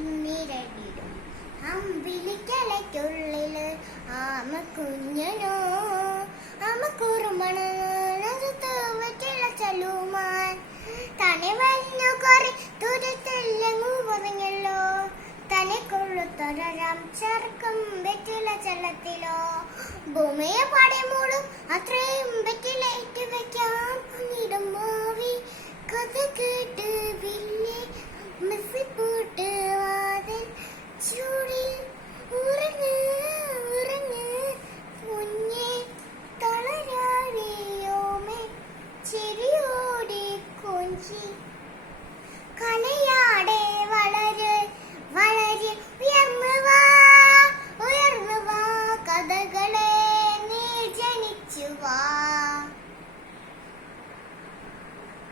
നിരടിടും അമ്പിളിക്കലയ്ക്കുള്ളില് ആമ കുഞ്ഞനോ ആമ കുറുമണത്തില ചലുമാൻ തനെ വന്നു കുറെ ദൂരത്തെല്ലങ്ങു പറഞ്ഞല്ലോ തനെ കൊള്ളുത്തൊരം ചെറുക്കും വെറ്റില ചെല്ലത്തിലോ ഭൂമിയെ പടമൂടും അത്രയും വെറ്റിലേറ്റ് വെക്കാം മാവി കഥ കേട്ട്